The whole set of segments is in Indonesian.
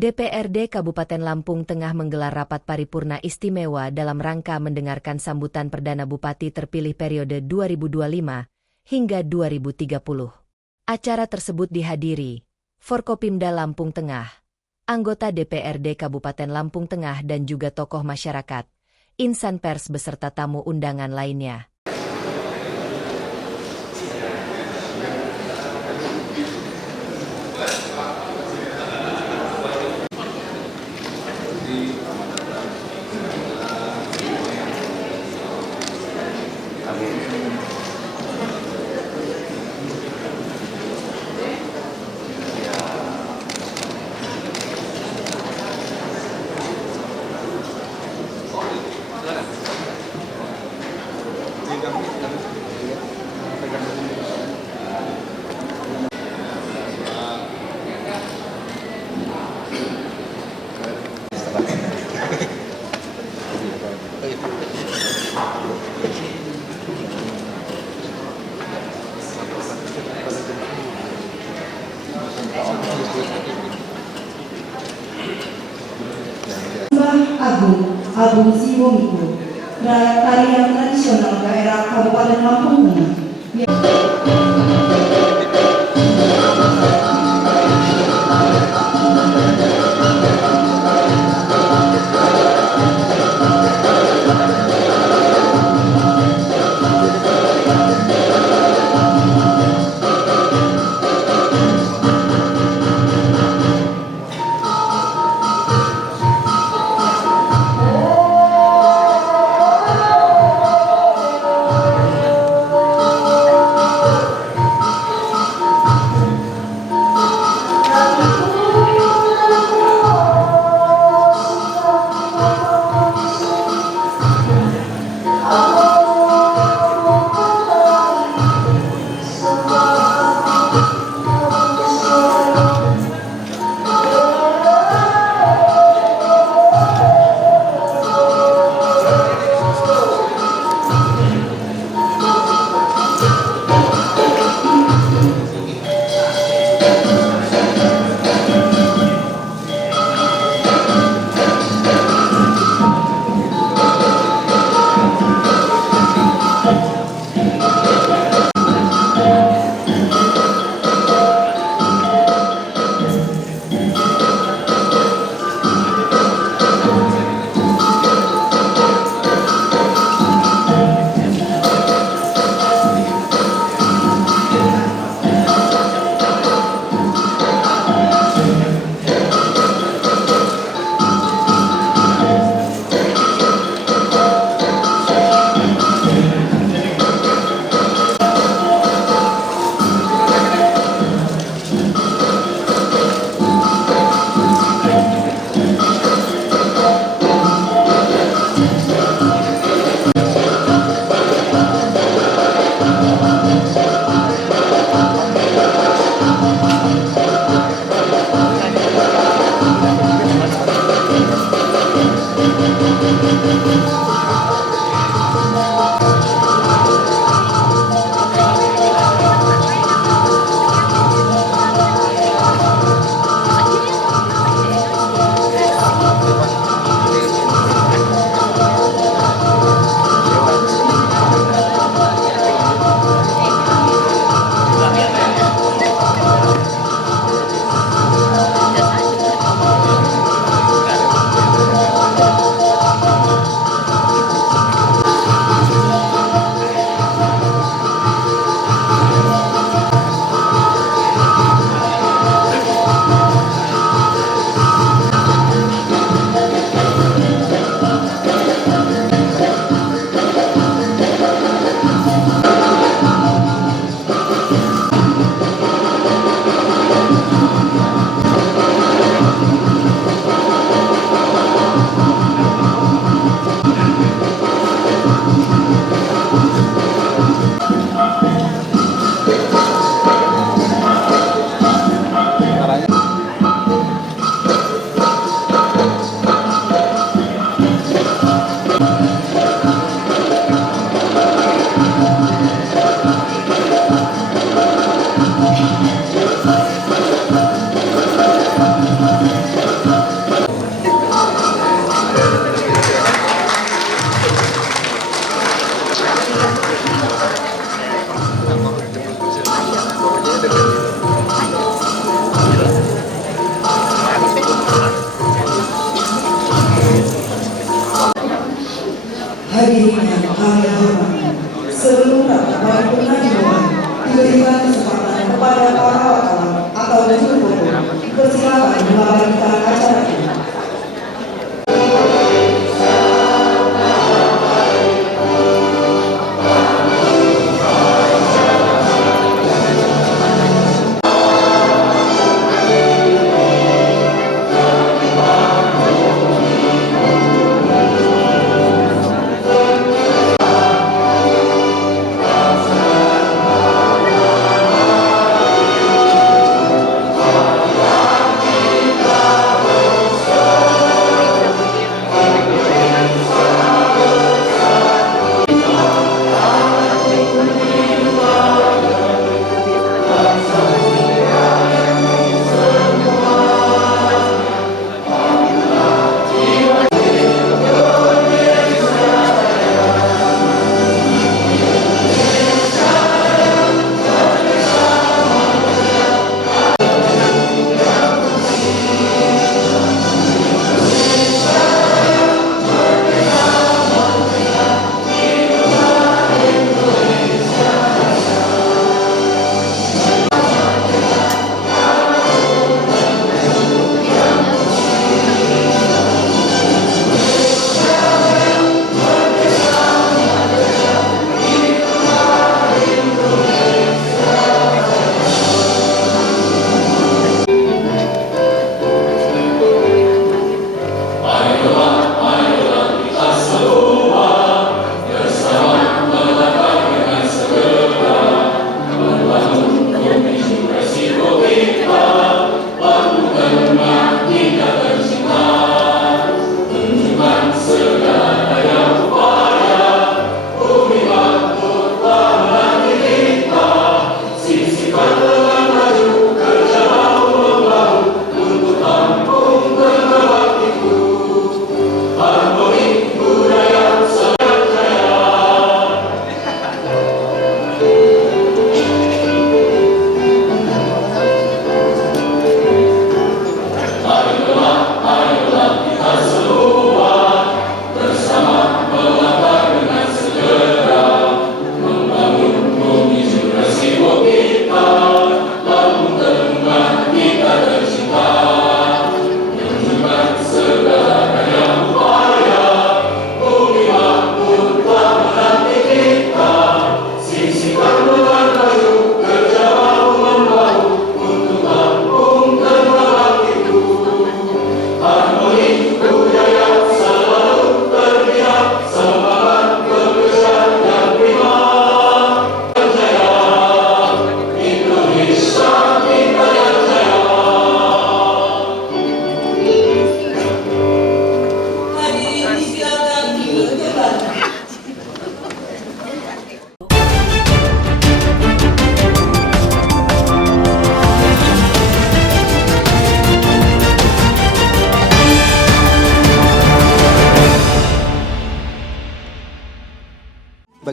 DPRD Kabupaten Lampung Tengah menggelar rapat paripurna istimewa dalam rangka mendengarkan sambutan Perdana Bupati terpilih periode 2025 hingga 2030. Acara tersebut dihadiri Forkopimda Lampung Tengah, anggota DPRD Kabupaten Lampung Tengah dan juga tokoh masyarakat, insan pers beserta tamu undangan lainnya. Agung Siwomiko, tarian tradisional daerah Kabupaten Lampung Tengah. Selanjutnya kami hormati sebelum rapat paripurna dimulai diberikan kesempatan kepada para wartawan atau juru foto. Persilakan mengabadikan acara ini.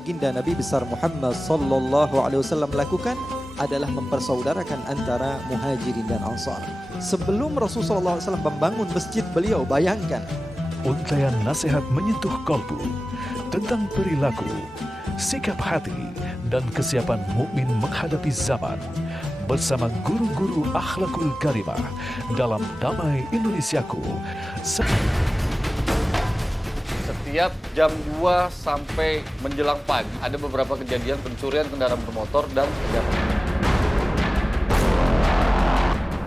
baginda Nabi besar Muhammad sallallahu alaihi wasallam lakukan adalah mempersaudarakan antara Muhajirin dan Ansar. Sebelum Rasulullah SAW membangun masjid, beliau bayangkan untaian nasihat menyentuh kalbu tentang perilaku, sikap hati, dan kesiapan mukmin menghadapi zaman bersama guru-guru akhlakul karimah dalam Damai Indonesiaku. Setiap jam 2 sampai menjelang pagi ada beberapa kejadian pencurian kendaraan bermotor dan kejahatan.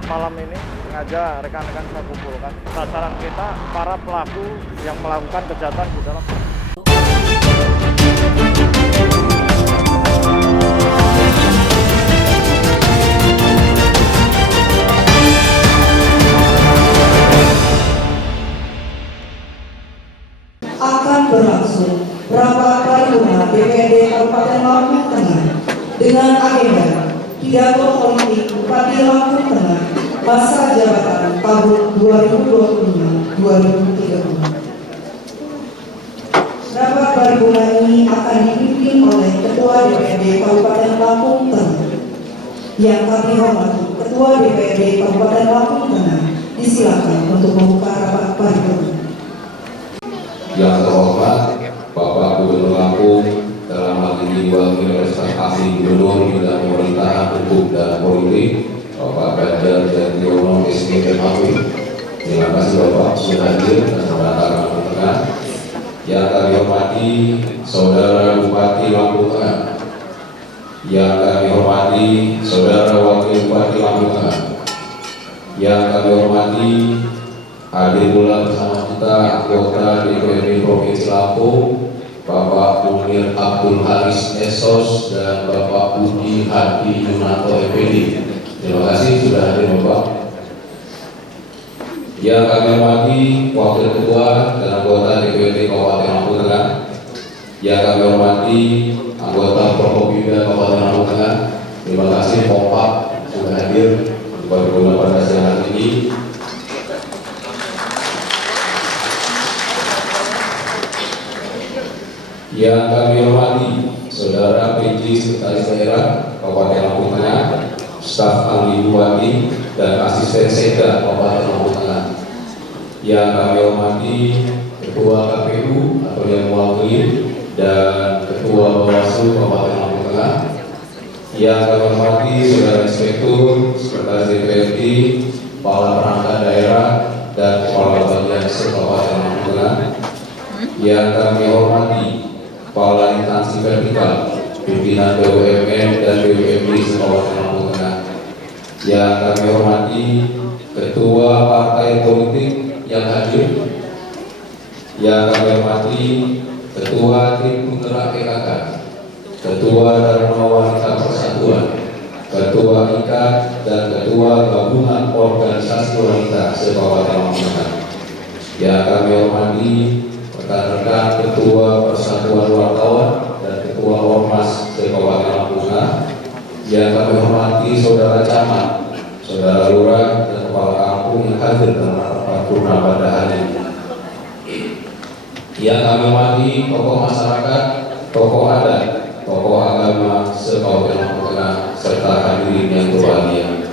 Malam ini sengaja rekan-rekan saya kumpulkan. Sasaran kita para pelaku yang melakukan kejahatan di dalam. Akan berlangsung rapat paripurna DPRD Kabupaten Lampung Tengah dengan agenda pidato politik Bupati Lampung Tengah masa jabatan tahun 2025-2030. Rapat paripurna ini akan dipimpin oleh Ketua DPRD Kabupaten Lampung Tengah. Yang kami hormati Ketua DPRD Kabupaten Lampung Tengah, disilakan untuk membuka rapat paripurna. Yang terhormat Bapak Gubernur ahli gubernur bidang pemerintahan, hukum dan politik, Bapak Ganjar Jationo SPMAP. Terima kasih Bapak sudah hadir dan berdatang ke tengah. Yang kami hormati Saudara Bupati Lampung Tengah, yang kami hormati Saudara Wakil Bupati Lampung Tengah, yang kami hormati hadir pula bersama kita anggota DPRD Provinsi Lampung, Bapak Munir Abdul Haris Esos dan Bapak Budi Hadi Yunanto MPD. Terima kasih sudah hadir Bapak. Yang kami hormati Wakil Ketua dan anggota DPRD Kabupaten Lampung Tengah, yang kami hormati anggota Forkopimda Kabupaten Lampung Tengah. Terima kasih Kompak sudah hadir berguna pada siang hari ini. Yang kami hormati Saudara PJ Sekretaris Daerah Kabupaten Lampung Tengah, staf ahli Bupati dan asisten Sekda Kabupaten Lampung Tengah. Yang kami hormati Ketua KPU atau yang mewakili dan Ketua Bawaslu Kabupaten Lampung Tengah. Yang kami hormati Saudara Inspektur, Sekretaris DPRD, Kepala Perangkat Daerah dan Kepala Bagian Kabupaten Lampung Tengah. Yang kami hormati Kepala Instansi Vertikal, Pimpinan BUMN dan BUMD Kabupaten Lampung Tengah. Yang kami hormati Ketua Partai Politik yang hadir. Yang kami hormati Ketua Tim Penggerak PKK, Ketua Dharma Wanita Persatuan, Ketua IKAT dan Ketua Gabungan Organisasi Wanita se-Kabupaten Lampung Tengah. Yang kami hormati rekan-rekan Ketua Persatuan Wartawan dan Ketua Ormas se-Kabupaten Lampung Tengah. Yang kami hormati Saudara Camat, Saudara Lurah dan Kepala Kampung yang hadir dalam rapat paripurna pada hari ini. Yang kami hormati tokoh masyarakat, tokoh adat, tokoh agama se-Kabupaten Lampung Tengah serta hadirin yang berbahagia.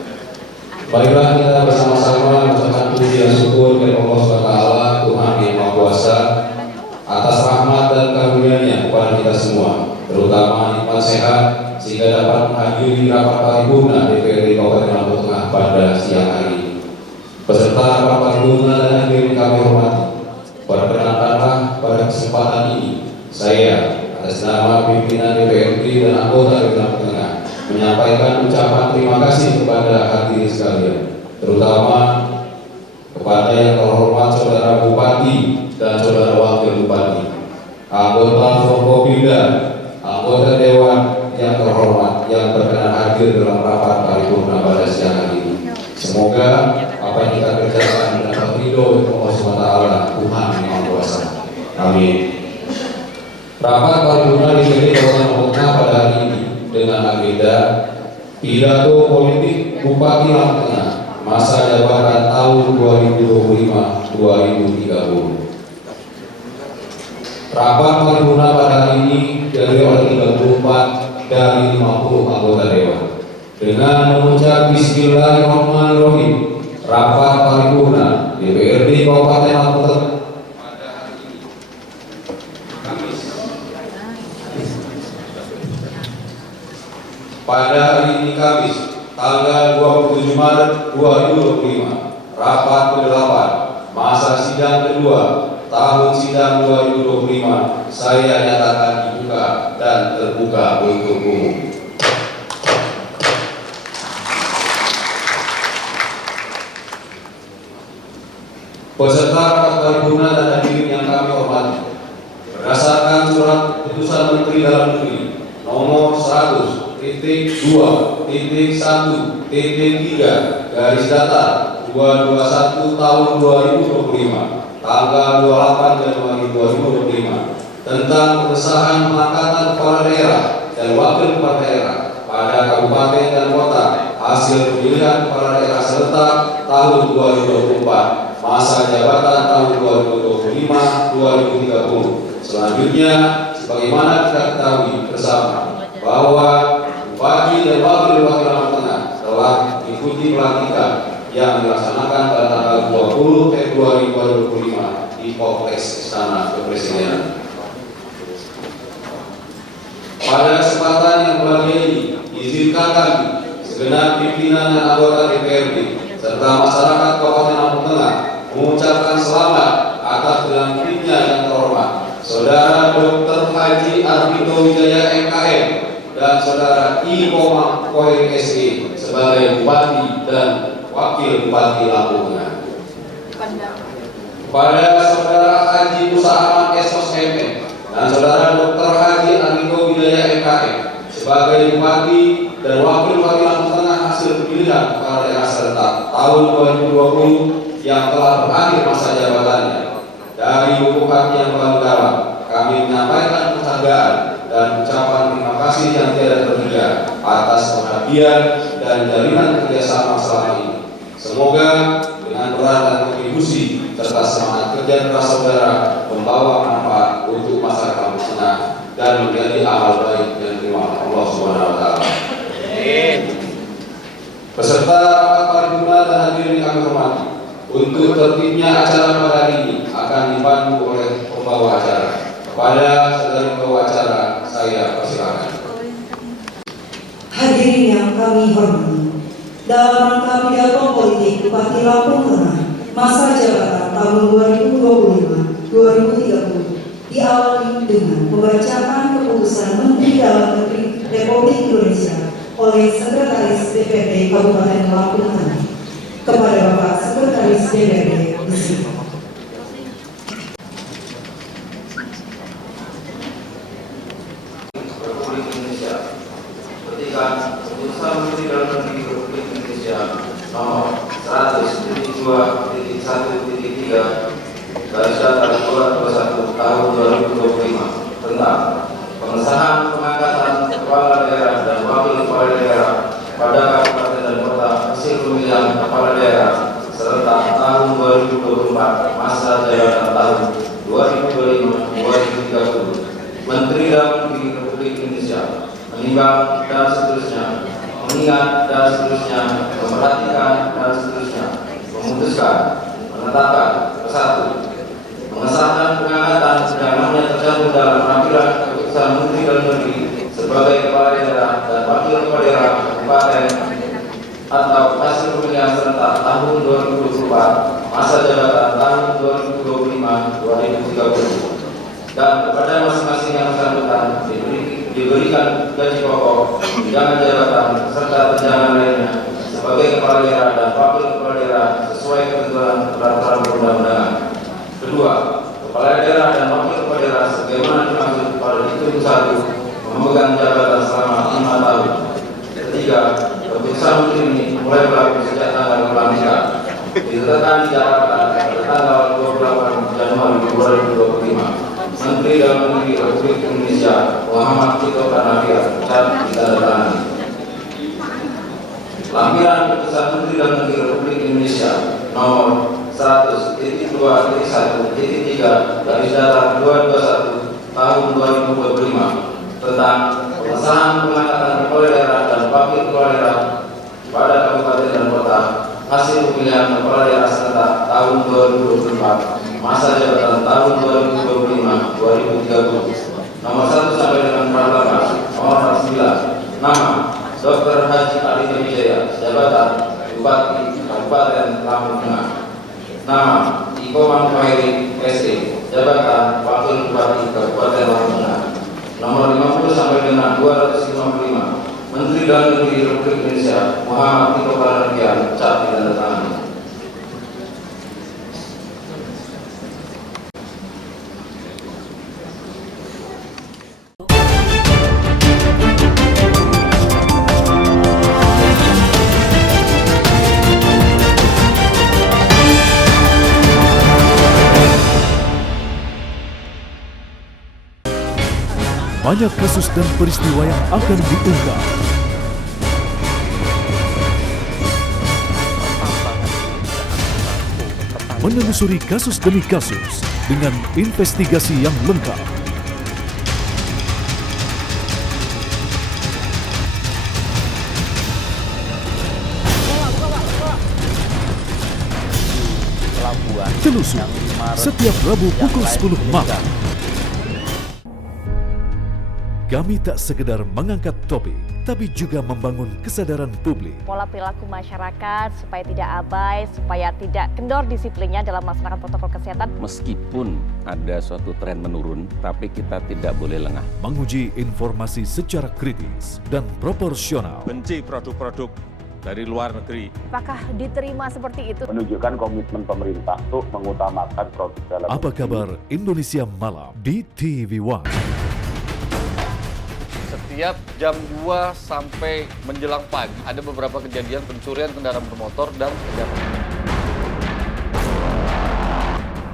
Baiklah, kita bersama-sama mengucapkan puji dan syukur kepada Allah SWT, Tuhan yang Maha Kuasa, atas rahmat dan karunia-Nya kepada kita semua, terutama nikmat sehat sehingga dapat menghadiri rapat paripurna DPRD Kabupaten Lampung Tengah pada siang hari ini. Peserta rapat paripurna dan hadirin kami hormati, perkenankanlah pada kesempatan ini saya atas nama pimpinan DPRD dan anggota DPRD Lampung Tengah menyampaikan ucapan terima kasih kepada hadirin sekalian, terutama kepada yang terhormat Saudara Bupati dan Saudara Wakil Bupati, anggota Forkopimda, anggota Dewan yang terhormat yang berkenan hadir dalam rapat paripurna pada siang hari ini. Semoga apa yang kita kerjakan mendapat ridho dari Allah SWT, Tuhan yang Maha Kuasa. Amin. Rapat paripurna DPRD Kabupaten Lampung Tengah pada hari ini dengan agenda pidato politik Bupati Lampung Tengah masa jabatan tahun 2025-2030. Rapat paripurna pada hari ini dihadiri oleh 34 dari 50 anggota dewan. Dengan mengucap Bismillahirrahmanirrahim, rapat paripurna DPRD Kabupaten Lampung Tengah pada hari ini Kamis, tanggal 27 Maret 2025, rapat ke-8, masa sidang kedua, tahun sidang 2025, saya nyatakan dibuka dan terbuka untuk umum. Peserta rapat paripurna dan hadirin yang kami hormati, berdasarkan surat keputusan Menteri Dalam Negeri nomor 100.2.1.3 garis datar 221 tahun 2025 tanggal 28 Januari 2025 tentang pengesahan pengangkatan kepala daerah dan wakil kepala daerah pada kabupaten dan kota hasil pemilihan kepala daerah serentak tahun 2024 masa jabatan tahun 2025-2030. Selanjutnya, sebagaimana kita ketahui bersama bahwa Bupati dan Wakil Bupati Lampung Tengah telah mengikuti pelantikan yang dilaksanakan pada tanggal 20 Februari 2025 di Kompleks Istana Kepresidenan. Pada kesempatan yang mengucapkan selamat atas dilantiknya yang terhormat Saudara Dr. Haji Ardhito Wijaya MKM dan Saudara I. Komang Koir SE sebagai Bupati dan Wakil Bupati Lampung Tengah. Kepada Saudara Haji Musa Ahmad Esos MM dan Saudara Dr. Haji Ardhito Wijaya MKM sebagai Bupati dan Wakil Bupati Lampung Tengah hasil pemilihan kepala daerah serentak tahun 2020 yang telah berakhir masa jabatannya. Dari lubuk hati yang paling dalam, kami menyampaikan penghargaan dan ucapan terima kasih yang tiada terhingga atas perhatian dan jalinan kerjasama selama ini. Semoga dengan peran dan kontribusi serta semangat kerja keras saudara membawa manfaat untuk masyarakat Lampung Tengah dan menjadi amal baik yang diterima Allah Subhanahu Wa Taala. Beserta paripurna dan hadirin kami hormati, untuk tertibnya acara pada hari ini akan dibantu oleh pembawa acara. Kepada saudara pembawa acara, saya persilakan. Hadirin yang kami hormati, dalam rangka pidato politik Bupati Lampung Tengah masa jabatan tahun 2025-2030 diawali dengan pembacaan keputusan Menteri Dalam Negeri Republik Indonesia oleh Sekretaris DPRD Kabupaten Lampung Tengah. Kepada Bapak Sekretaris DPRD di sini. Republik Indonesia. Petikan Keputusan Menteri Dalam Negeri Republik Indonesia nomor 100.2.1.3 garis datar 2021 tahun 2025 tentang pengesahan pengangkatan kepala daerah dan wakil kepala daerah pada kabupaten dan kota hasil pemilihan kepala daerah serentak tahun 2024 masa jabatan tahun 2025-2030. Menteri Dalam Negeri Republik Indonesia menimbang dan seterusnya, mengingat dan seterusnya, memperhatikan dan seterusnya, memutuskan, menetapkan satu, mengesahkan pengangkatan yang namanya tercantum dalam peraturan keputusan Menteri Dalam Negeri sebagai kepala daerah dan wakil kepala daerah kabupaten atau hasil pemilihan serentak tahun 2024 masa jabatan tahun 2025-2030 dan kepada masing-masing yang bersangkutan diberikan gaji pokok, tunjangan jabatan serta tunjangan lainnya sebagai kepala daerah dan wakil kepala daerah sesuai ketentuan peraturan perundang-undangan. Kedua, kepala daerah dan wakil kepala daerah sebagaimana dimaksud pada Diktum 1 memegang jabatan selama 5 tahun. Ketiga, keputusan menteri ini mulai berlaku sejak tanggal pelantikan ditetapkan di Jakarta pada tanggal 28 Januari 2025. Menteri Dalam Negeri Republik Indonesia Muhammad Tito Karnavian dan ditandatangani. Lampiran Keputusan Menteri Dalam Negeri Republik Indonesia nomor 100.2.1.3 garis datar 221 tahun 2025 tentang pengesahan pengangkatan kepala daerah dan wakil kepala daerah pada kabupaten dan kota hasil pemilihan kepala daerah serentak tahun 2024 masa jabatan tahun 2025-2030 nomor 1 sampai dengan 14. Nomor 9, nama Dr. Haji Ardhito Wijaya, jabatan Bupati Kabupaten Lampung Tengah. Nama I. Komang Koir SE, jabatan Wakil Bupati Kabupaten Lampung Tengah. Nomor 50 sampai dengan 255, Menteri Dalam Negeri Republik Indonesia Muhammad Tito Karnavian, cap ditandatangani. Banyak kasus dan peristiwa yang akan diungkap. Menelusuri kasus demi kasus dengan investigasi yang lengkap. Telusur setiap Rabu pukul 10 malam. Kami tak sekedar mengangkat topik, tapi juga membangun kesadaran publik. Pola perilaku masyarakat supaya tidak abai, supaya tidak kendor disiplinnya dalam melaksanakan protokol kesehatan. Meskipun ada suatu tren menurun, tapi kita tidak boleh lengah. Menguji informasi secara kritis dan proporsional. Benci produk-produk dari luar negeri. Apakah diterima seperti itu? Menunjukkan komitmen pemerintah untuk mengutamakan produk dalam Apa kabar Indonesia Malam di TV One? Setiap jam 2 sampai menjelang pagi ada beberapa kejadian pencurian kendaraan bermotor dan kejahatan.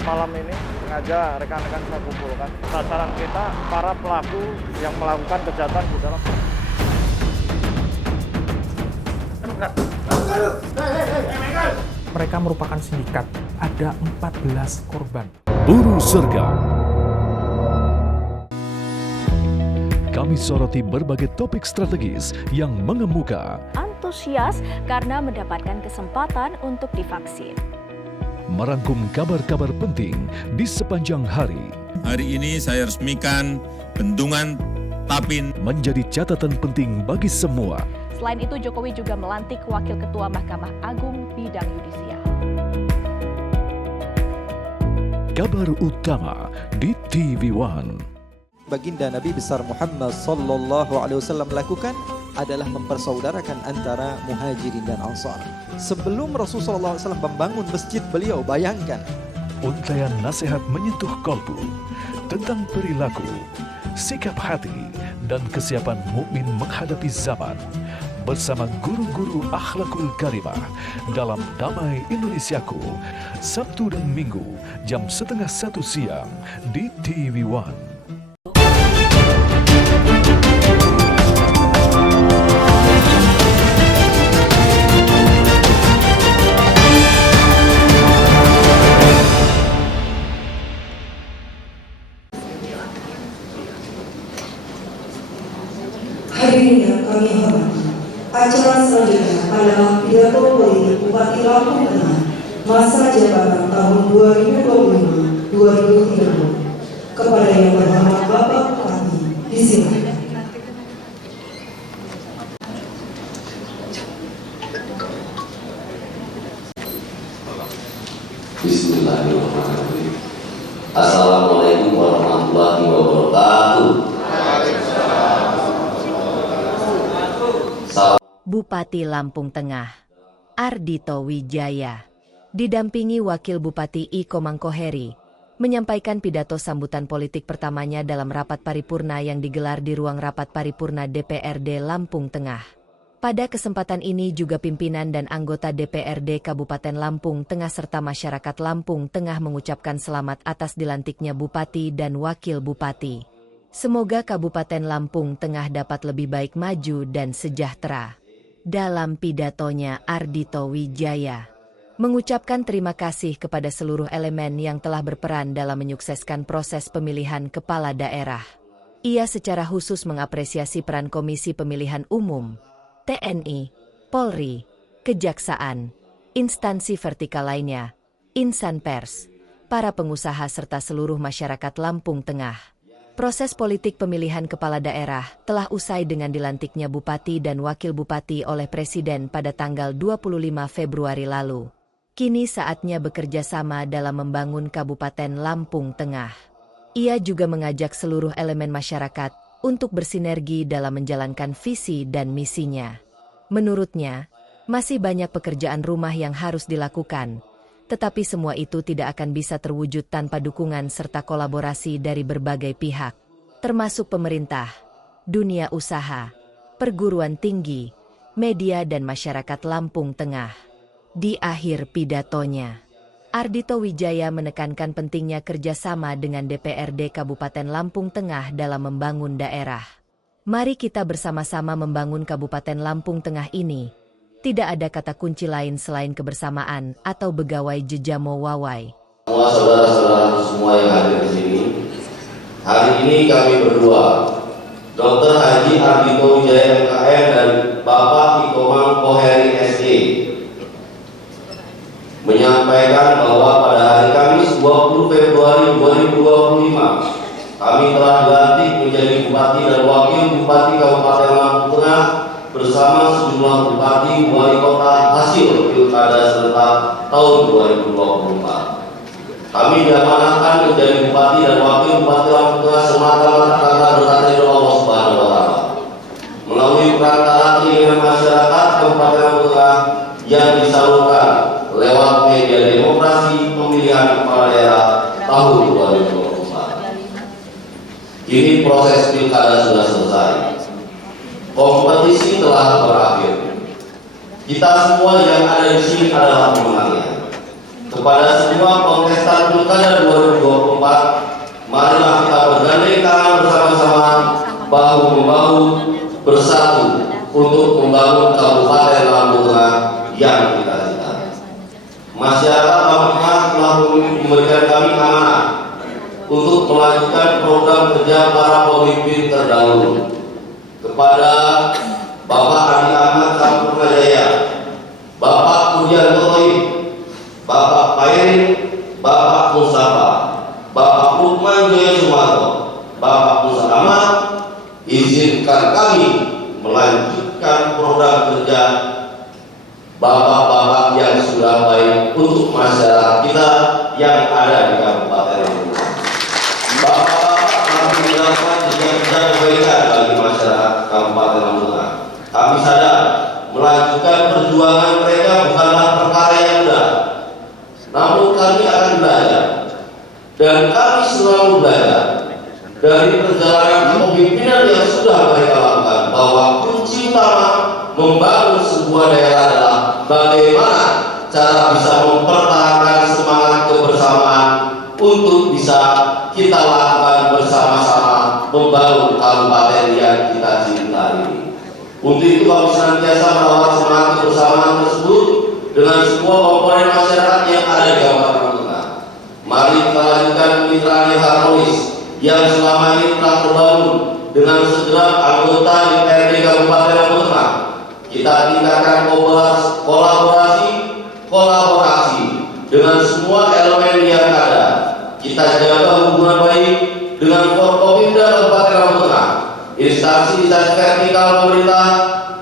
malam ini sengaja rekan-rekan saya kumpulkan. Sasaran kita para pelaku yang melakukan kejahatan di dalam. Mereka merupakan sindikat. Ada 14 korban. Buru Sergap. Kami soroti berbagai topik strategis yang mengemuka. Antusias karena mendapatkan kesempatan untuk divaksin. Merangkum kabar-kabar penting di sepanjang hari. Hari ini saya resmikan bendungan Tapin menjadi catatan penting bagi semua. Selain itu, Jokowi juga melantik Wakil Ketua Mahkamah Agung bidang yudisial. Kabar utama di TV One. Baginda Nabi besar Muhammad sallallahu alaihi wasallam lakukan adalah mempersaudarakan antara Muhajirin dan Ansar. Sebelum Rasulullah SAW membangun masjid, beliau bayangkan Untaian nasihat menyentuh kolbu tentang perilaku, sikap hati, dan kesiapan mukmin menghadapi zaman bersama guru-guru akhlakul karimah dalam Damai Indonesiaku, Sabtu dan Minggu jam 12:30 siang di TV One. Hadirin yang kami hormati, acara selanjutnya adalah pidato politik Bupati Lampung Tengah masa jabatan tahun 2025-2030. Kepada yang berhormat Bapak Bupati, disilakan. Bismillahirrahmanirrahim. Assalamualaikum warahmatullahi wabarakatuh. Bupati Lampung Tengah, Ardhito Wijaya, didampingi Wakil Bupati Iko Mangkoheri, menyampaikan pidato sambutan politik pertamanya dalam rapat paripurna yang digelar di ruang rapat paripurna DPRD Lampung Tengah. Pada kesempatan ini juga pimpinan dan anggota DPRD Kabupaten Lampung Tengah serta masyarakat Lampung Tengah mengucapkan selamat atas dilantiknya Bupati dan Wakil Bupati. Semoga Kabupaten Lampung Tengah dapat lebih baik maju dan sejahtera. Dalam pidatonya, Ardhito Wijaya mengucapkan terima kasih kepada seluruh elemen yang telah berperan dalam menyukseskan proses pemilihan kepala daerah. Ia secara khusus mengapresiasi peran Komisi Pemilihan Umum, TNI, Polri, Kejaksaan, instansi vertikal lainnya, insan pers, para pengusaha serta seluruh masyarakat Lampung Tengah. Proses politik pemilihan kepala daerah telah usai dengan dilantiknya Bupati dan Wakil Bupati oleh Presiden pada tanggal 25 Februari lalu. Kini saatnya bekerja sama dalam membangun Kabupaten Lampung Tengah. Ia juga mengajak seluruh elemen masyarakat untuk bersinergi dalam menjalankan visi dan misinya. Menurutnya, masih banyak pekerjaan rumah yang harus dilakukan. Tetapi semua itu tidak akan bisa terwujud tanpa dukungan serta kolaborasi dari berbagai pihak, termasuk pemerintah, dunia usaha, perguruan tinggi, media dan masyarakat Lampung Tengah. Di akhir pidatonya, Ardhito Wijaya menekankan pentingnya kerjasama dengan DPRD Kabupaten Lampung Tengah dalam membangun daerah. Mari kita bersama-sama membangun Kabupaten Lampung Tengah ini. Tidak ada kata kunci lain selain kebersamaan atau begawai jejamo wawai. Semua saudara-saudara semua yang hadir di sini, hari ini kami berdua, Dr. Haji Ardhito Wijaya MKM dan Bapak Iko Mangkoheri SE, menyampaikan bahwa pada hari Kamis 20 Februari 2025, kami telah dilantik menjadi Bupati dan Wakil kami diamanahkan menjadi bupati dan wakil bupati Lampung Tengah semata-mata karena berkat ridho Allah Subhanahu wa Ta'ala. Melalui perantara keinginan masyarakat Kabupaten Lampung Tengah yang disalurkan lewat media demokrasi pemilihan kepala daerah tahun 2024. Kini proses pilkada sudah selesai. Kompetisi telah berakhir. Kita semua yang ada di sini adalah pemenangnya. Kepada semua kontestan pilkada 2024, marilah kita bergandeng tangan bersama-sama, bahu-membahu, bersatu untuk membangun Kabupaten Lampung Tengah yang kita cinta. Masyarakat Lampung Tengah telah memberikan kami amanah untuk melanjutkan program kerja para pemimpin terdahulu. Kepada Bapak Andi Ahmad Sampurnajaya, Bapak Pujian Totoib, Bapak Pairin, Bapak Mustafa, Bapak Lukman Jaya Sumarto, Bapak Musa Ahmad, izinkan kami melanjutkan program kerja bapak-bapak yang sudah baik untuk masyarakat kita yang ada di Kabupaten Lampung. Bapak-bapak kami melakukan kerja kebaikan bagi masyarakat Kabupaten Lampung. Kami sadar melanjutkan perjuangan mereka bukanlah perkara yang mudah. Namun kami akan belajar dan kami selalu belajar dari perjalanan kepemimpinan yang sudah mereka lakukan bahwa kunci utama membangun sebuah daerah adalah bagaimana cara bisa mempertahankan semangat kebersamaan untuk bisa kita lakukan bersama-sama membangun kabupaten yang kita cintai ini. Untuk itu kami senantiasa merawat semangat kebersamaan tersebut dengan semua komponen masyarakat yang ada di Kabupaten Lampung Tengah. Mari kita lanjutkan kemitraan yang harmonis yang selama ini telah terbangun dengan segenap anggota DPRD Kabupaten Lampung Tengah. Kita tingkatkan kolaborasi dengan semua elemen yang ada. Kita jaga hubungan baik dengan Forkopimda Kabupaten Lampung Tengah, instansi vertikal pemerintah,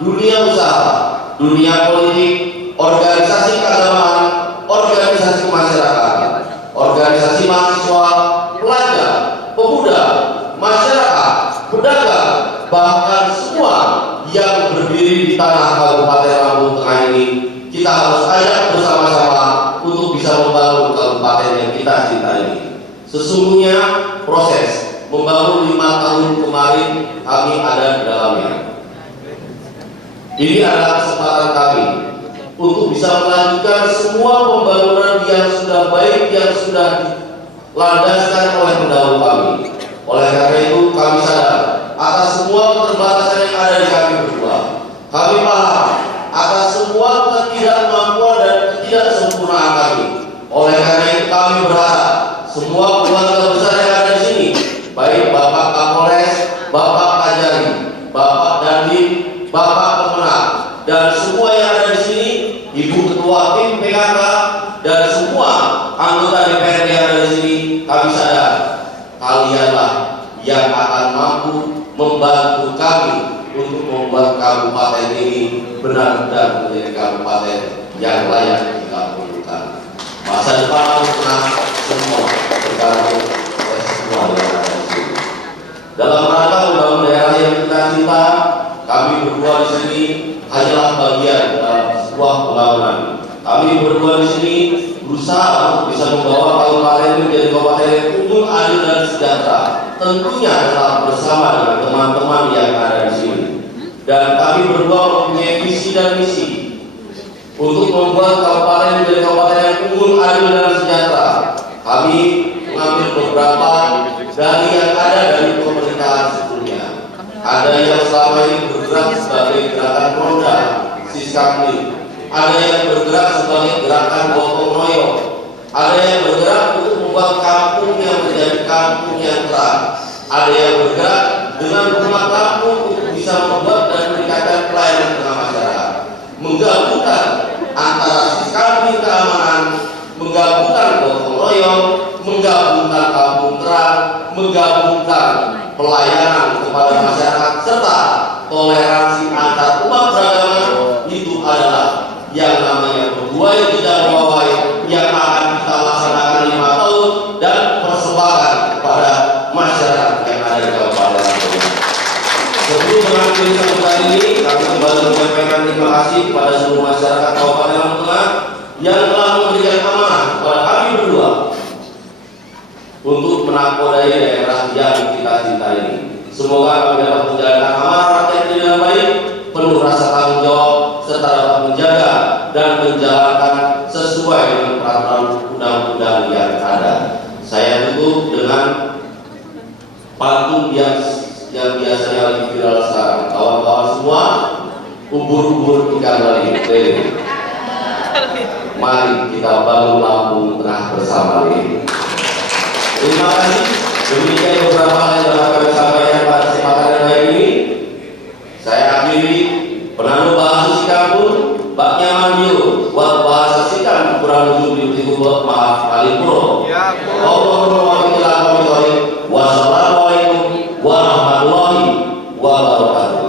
dunia usaha, dunia politik, organisasi keagamaan, organisasi kemasyarakatan, organisasi mahasiswa, pelajar, pemuda, masyarakat, pedagang, bahkan semua yang berdiri di tanah Kabupaten Lampung Tengah ini, kita harus ajak bersama-sama untuk bisa membangun kabupaten yang kita cintai ini. Sesungguhnya proses membangun 5 tahun kemarin kami ada di dalamnya. Ini adalah kesempatan kami untuk bisa melanjutkan semua pembangunan yang sudah baik, yang sudah dilandaskan oleh pendahulu kami. Oleh karena itu kami sadar atas semua keterbatasan yang ada di kami berdua. Kami paham atas semua ketidakmampuan dan ketidaksempurnaan kami. Oleh karena itu kami berharap semua keluarga besar yang ada di sini, baik Bapak Kapolres, Bapak Kajari, Bapak Dandim, Bapak Pemenang, dan semua yang ada di sini, Ibu Ketua Tim PKK, dan semua anggota DPRD yang ada di sini, kami sadar kalianlah yang akan mampu membantu kami untuk membuat kabupaten ini benar-benar menjadi kabupaten yang layak kita perlukan. Masa depan Lampung Tengah semua tergantung oleh semua yang ada di sini. Dalam rangka membangun daerah yang kita cinta, kami berdua di sini hanyalah bagian dalam sebuah pembangunan. Kami berdua di sini berusaha untuk bisa membawa kabupaten ini menjadi kabupaten yang unggul, adil dan sejahtera. Tentunya tetap bersama dengan teman-teman yang ada di sini. Dan kami berdua mempunyai visi dan misi untuk membuat kabupaten menjadi kabupaten yang unggul, adil dan sejahtera. Kami mengambil beberapa dari yang ada dari pemerintahan sebelumnya. Ada yang selama ini bergerak sebagai gerakan Ronda, Siskapli. Ada yang bergerak sebagai gerakan gotong royong. Ada yang bergerak untuk membuat kampung yang menjadi kampung yang terang. Ada yang bergerak dengan rumah kampung untuk bisa membuat dan meningkatkan pelayanan tengah masyarakat. Menggabungkan antara Siskapli keamanan, menggabungkan gotong royong, menggabungkan kampung terang, menggabungkan pelayanan kepada masyarakat serta toleransi antar umat beragama. Itu adalah yang namanya berbuai tidak mewawai yang akan kita laksanakan 5 tahun menyampaikan terima kasih kepada seluruh masyarakat Kabupaten Lampung Tengah yang telah memberikan amanah kepada kami berdua untuk menakodai daerah yang kita cintai ini. Semoga kami dapat menjalankan amanah rakyat dengan baik, penuh rasa tanggung jawab, serta dapat menjaga dan menjalankan sesuai dengan peraturan undang-undang yang ada. Saya tutup dengan pantun yang biasanya lagi viral sekarang. Kawan-kawan semua, ubur-ubur ikan lele. Mari kita bangun Lampung Tengah bersama ini. Terima kasih. Demikian beberapa hal yang dapat kami sampaikan pada kesempatan yang baik ini. Saya akhiri penandu bahasa Sikapun, baknya mandio, buat bahasa Sikap kurang lebih buat maaf kalipuro. Wassalamualaikum warahmatullahi wabarakatuh.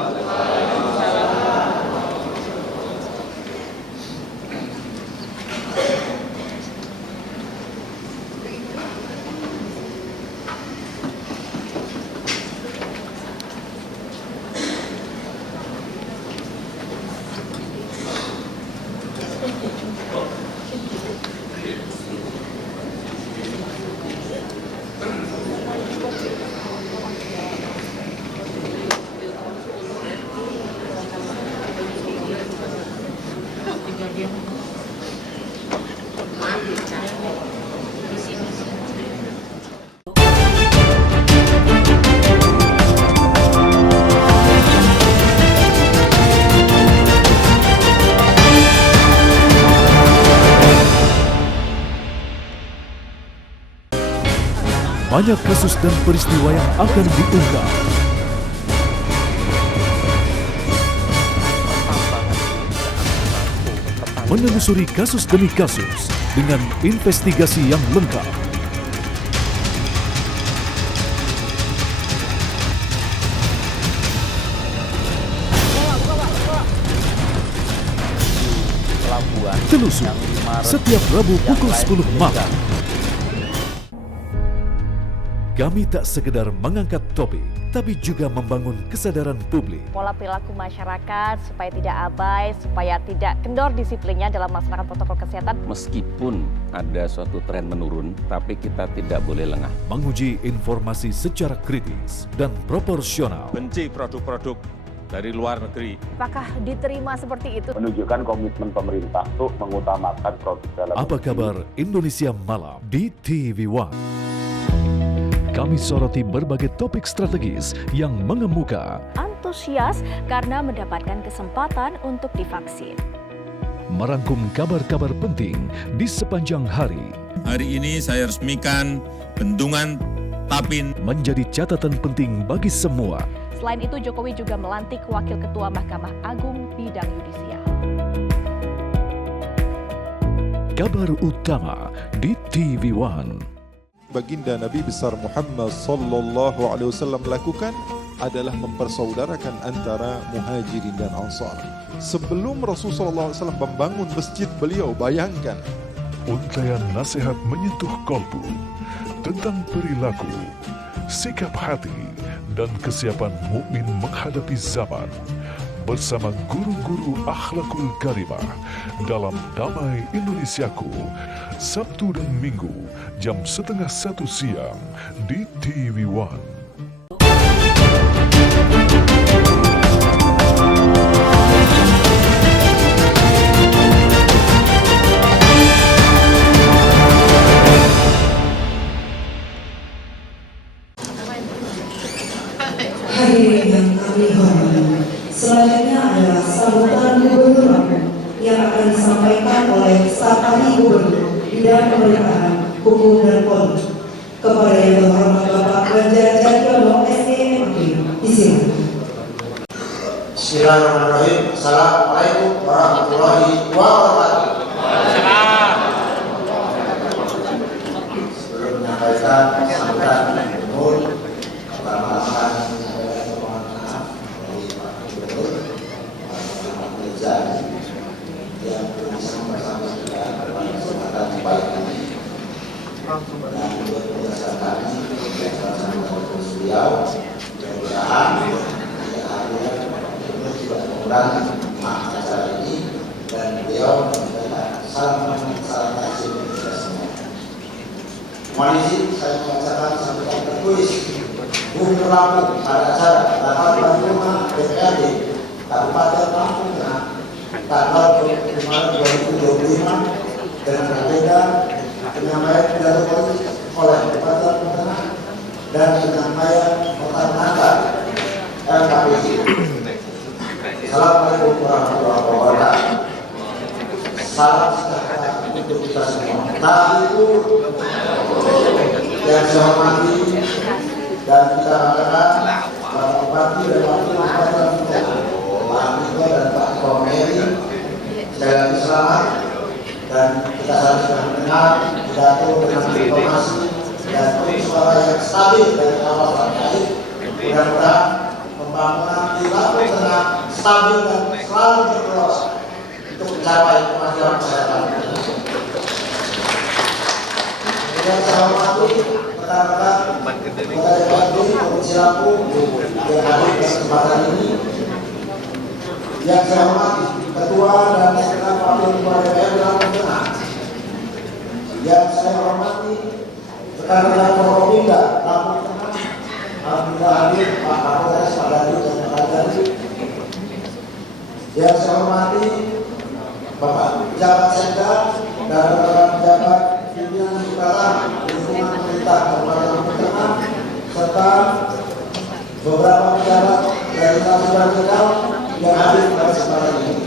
Banyak kasus dan peristiwa yang akan diungkap. Menelusuri kasus demi kasus dengan investigasi yang lengkap. Telusur setiap Rabu pukul 10 malam. Kami tak sekedar mengangkat topik, tapi juga membangun kesadaran publik. Pola perilaku masyarakat supaya tidak abai, supaya tidak kendor disiplinnya dalam melaksanakan protokol kesehatan. Meskipun ada suatu tren menurun, tapi kita tidak boleh lengah. Menguji informasi secara kritis dan proporsional. Benci produk-produk dari luar negeri. Apakah diterima seperti itu? Menunjukkan komitmen pemerintah untuk mengutamakan produk dalam Apa kabar Indonesia Malam di TV One? Kami soroti berbagai topik strategis yang mengemuka. Antusias karena mendapatkan kesempatan untuk divaksin. Merangkum kabar-kabar penting di sepanjang hari. Hari ini saya resmikan bendungan Tapin menjadi catatan penting bagi semua. Selain itu, Jokowi juga melantik Wakil Ketua Mahkamah Agung bidang yudisial. Kabar utama di TV One. Baginda Nabi besar Muhammad sallallahu alaihi wasallam lakukan adalah mempersaudarakan antara Muhajirin dan Ansar. Sebelum Rasulullah SAW membangun masjid, beliau bayangkan Untaian nasihat menyentuh kolbu tentang perilaku, sikap hati, dan kesiapan mukmin menghadapi zaman bersama guru-guru akhlakul karimah dalam Damai Indonesiaku, Sabtu dan Minggu jam 12:30 siang di TV One. Hadirin yang kami hormati, selanjutnya adalah sambutan Gubernur Lampung yang akan disampaikan oleh staf ahli Gubernur bidang pemerintahan, hukum dan politik. Kepada yang terhormat Bapak Ganjar Jationo SPMAP, disilakan. Bismillahirrahmanirrahim. Assalamualaikum warahmatullahi wabarakatuh. Sebelum menyampaikan sambutan Gubernur, pertama akan yang bersama kita pada kesempatan baik ini dan berdasarkan bersama beliau mudah-mudahan tidak mengurangi membacakan sambutan tertulis Bung Lampung pada acara rapat paripurna DPRD Kabupaten Lampung Tengah tanggal 25 Maret 2025 dengan agenda penyampaian pidato politik oleh Bupati Lampung Tengah dan penyampaian nota pengantar LKPJ. Assalamualaikum warahmatullahi wabarakatuh. Salam sejahtera untuk kita semua. Tadi itu yang saya hormati dan kita banggakan Bapak Bupati dan Wakil Bupati Lampung Tengah, Pak Andiko dan Pak Komeri, sekali lagi selamat. Dan kita sudah mendengar pidato dengan informasi dan suara yang stabil dari awal sampai akhir. Mudah-mudahan pembangunan di Lampung Tengah stabil dan selalu berproses untuk mencapai kemajuan kesehatan. Yang saya hormati rekan-rekan Kota DPRD Provinsi Lampung yang hadir di kesempatan ini. Yang saya hormati Ketua dan Sekretaris Wakil Ketua DPRD Lampung Tengah. Yang saya hormati rekan-rekan Forkopimda Lampung Tengah. Alhamdulillah hadir Pak Kapolres, Pak Dadi dan Pak Dadi. Yang saya hormati Bapak Pejabat Sekda dan rekan pejabat pimpinan Sultan lingkungan pemerintah Kabupaten Lampung Tengah serta beberapa pejabat dari instansi vertikal yang hadir pada kesempatan ini.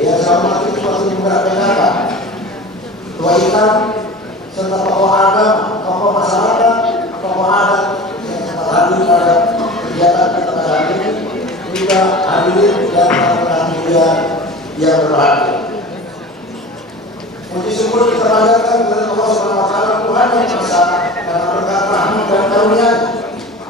Yang saya hormati Ketua Muda PKK, Ketua IKAN, serta tokoh agama, tokoh masyarakat, tokoh adat yang sempat hadir pada kegiatan kita hari ini, juga hadirin dan rekan media yang berbahagia. Puji syukur kita panjatkan kepada Allah Subhanahu wa Ta'ala, Tuhan yang Esa, karena berkat rahmat dan karunia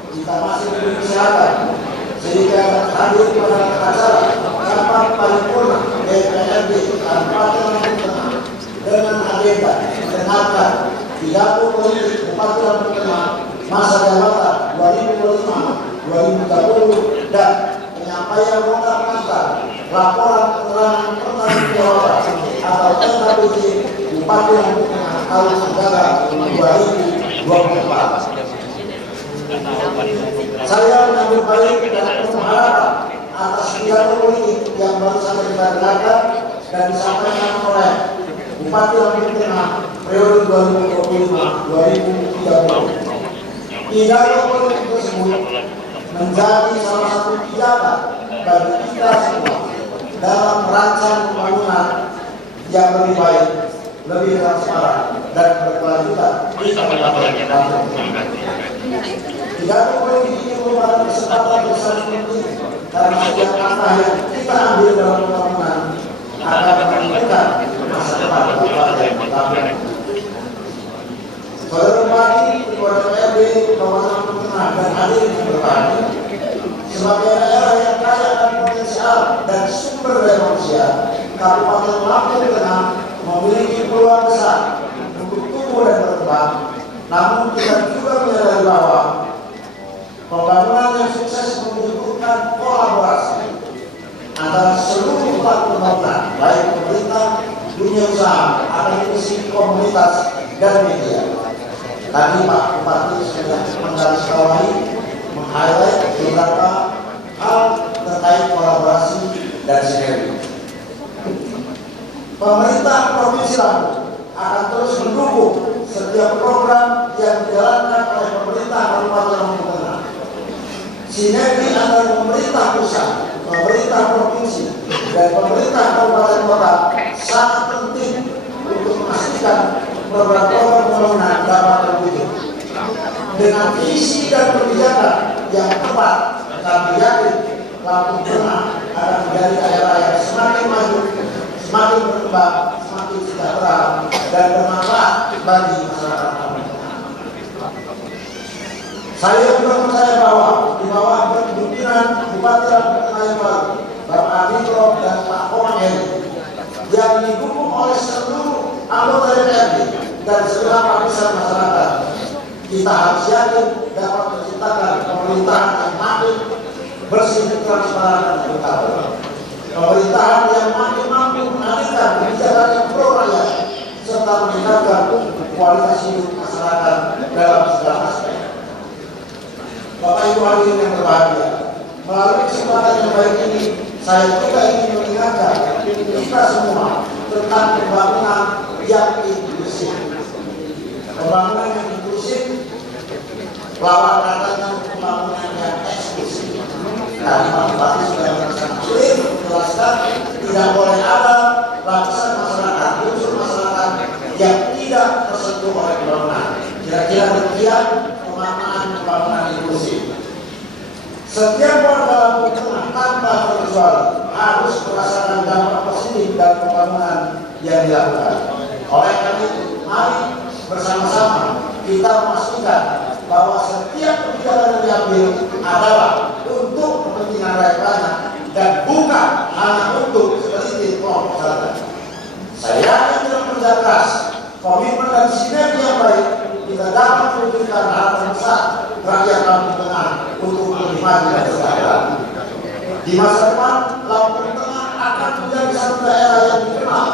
kita masih diberi kesehatan sehingga hadir pada acara rapat paripurna DPRD Kabupaten Lampung Tengah dengan agenda mendengarkan pidato politik Bupati Lampung Tengah masa jabatan 2025-2030 dan penyampaian nota pengantar laporan keterangan pertanggungjawaban atau LKPJ Bupati Lampung Tengah tahun anggaran 2024. Saya menyambut baik dan penuh harapan atas pidato politik yang baru saja kita dengarkan dan disampaikan oleh Bupati Lampung Tengah periode 2025-2030. Pidato politik tersebut menjadi salah satu pijakan bagi kita semua dalam merancang pembangunan yang lebih baik, lebih transparan dan berkelanjutan di Kabupaten Lampung. Pidato politik ini merupakan kesempatan besar penting karena setiap langkah yang kita ambil dalam pembangunan akan menentukan masa depan Kabupaten Lampung. Saudara Bupati, Ketua DPRD Kabupaten Lampung Tengah dan hadirin yang berbahagia, sebagai daerah yang kaya akan potensial dan sumber daya manusia, Kabupaten Lampung Tengah memiliki peluang besar untuk tumbuh dan berkembang. Namun kita juga menyadari bahwa pembangunan yang sukses membutuhkan kolaborasi antara seluruh pelaku pembangunan, baik pemerintah, dunia usaha, akademisi, komunitas, dan media. Tadi Pak Bupati sudah menggarisbawahi, meng-highlight beberapa hal terkait kolaborasi dan sinergi. Pemerintah Provinsi Lampung akan terus mendukung setiap program yang dijalankan oleh pemerintah Kabupaten Lampung Tengah. Sinergi antara pemerintah pusat, pemerintah provinsi, dan pemerintah kabupaten kota sangat penting untuk memastikan program-program pembangunan dapat terwujud. Dengan visi dan kebijakan yang tepat, kami yakin Lampung Tengah akan menjadi daerah yang semakin maju, semakin berkembang, semakin sejahtera, dan bermanfaat bagi masyarakat Lampung Tengah. Saya juga percaya bahwa di bawah kepemimpinan Bupati Lampung Tengah yang baru, Bapak Andiko dan Pak Komeri, yang didukung oleh seluruh anggota DPRD dan seluruh lapisan masyarakat, kita harus yakin dapat menciptakan pemerintahan yang makin bersih, transparan, dan akuntabel. Pemerintahan yang makin mampu mengalihkan kebijakan yang pro rakyat serta meningkatkan kualitas hidup masyarakat dalam segala aspek. Bapak Ibu hadirin yang berbahagia, melalui kesempatan yang baik ini, saya juga ingin mengingatkan kita semua tentang pembangunan yang inklusif. Pembangunan yang inklusif, lawan katanya pembangunan yang eksklusif. Tadi Pak Bupati sudah sangat sulit menjelaskan tidak boleh ada lapisan masyarakat, unsur masyarakat yang tidak tersentuh oleh pembangunan. Kira-kira demikian pemaknaan pembangunan inklusif. Setiap warga Lampung Tengah tanpa terkecuali harus merasakan dampak positif dari pembangunan yang dilakukan. Oleh karena itu, mari bersama-sama kita memastikan bahwa setiap kebijakan yang diambil adalah untuk kepentingan rakyat banyak dan bukan hanya untuk segelintir kelompok saja. Saya yakin dengan kerja keras, komitmen dan sinergi yang baik, kita dapat mewujudkan harapan besar rakyat Lampung Tengah untuk lebih maju dan sejahtera. Di masa depan, Lampung Tengah akan menjadi satu daerah yang dikenal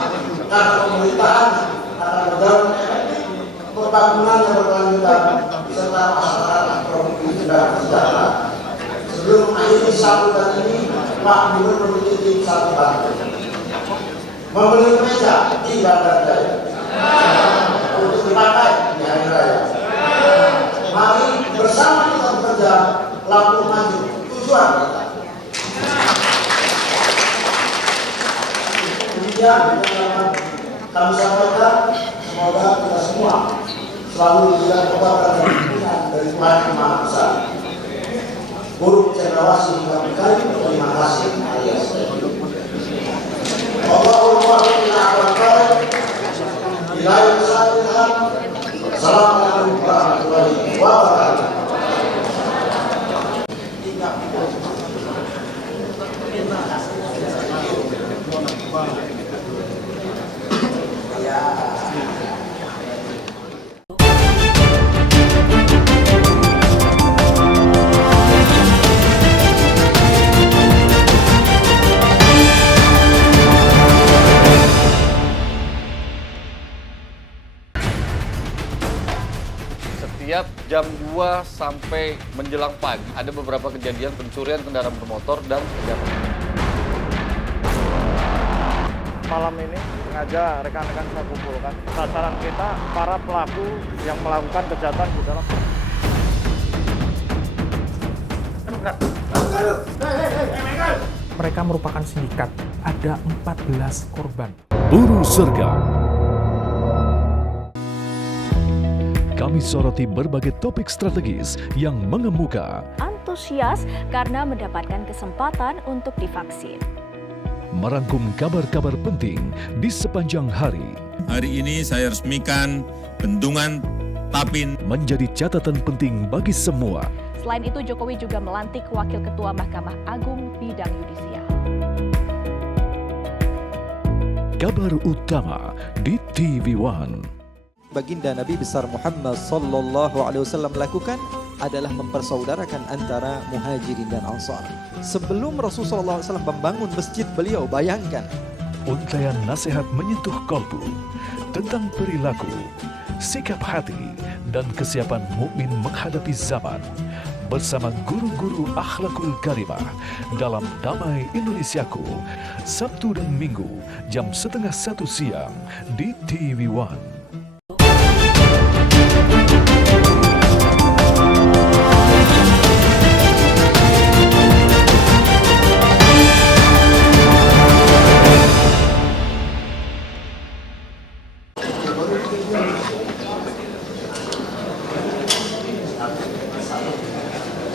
karena pemerintahannya akan berjalan efektif, pembangunan yang berkelanjutan, serta masyarakat produktif dan sejahtera. Sebelum akhiri sambutan ini, Pak Gubernur menitip satu bantu. Membeli meja di Bandar Jaya untuk dipakai di hari raya. Mari bersama kita bekerja, Lampung maju, tujuan kita. Demikian yang kami sampaikan, semoga kita semua selalu diberikan kekuatan dan dukungan dari Tuhan Yang Maha Esa. Guru Cendrawasih kami kali, terima kasih alias. Assalamualaikum warahmatullahi wabarakatuh. Setiap jam 2 sampai menjelang pagi ada beberapa kejadian pencurian kendaraan bermotor dan kejahatan. Malam ini sengaja rekan-rekan saya kumpulkan. Sasaran kita para pelaku yang melakukan kejahatan di dalam. Mereka merupakan sindikat. Ada 14 korban. Buru Sergap. Kami soroti berbagai topik strategis yang mengemuka. Antusias karena mendapatkan kesempatan untuk divaksin. Merangkum kabar-kabar penting di sepanjang hari. Hari ini saya resmikan bendungan Tapin menjadi catatan penting bagi semua. Selain itu, Jokowi juga melantik Wakil Ketua Mahkamah Agung bidang yudisial. Kabar utama di TV One. Baginda Nabi besar Muhammad sallallahu alaihi wasallam lakukan adalah mempersaudarakan antara Muhajirin dan Ansar. Sebelum Rasulullah SAW membangun masjid, beliau bayangkan untaian nasihat menyentuh kolbu tentang perilaku, sikap hati, dan kesiapan mukmin menghadapi zaman bersama guru-guru akhlakul karimah dalam Damai Indonesiaku, Sabtu dan Minggu jam 12:30 siang di TV One.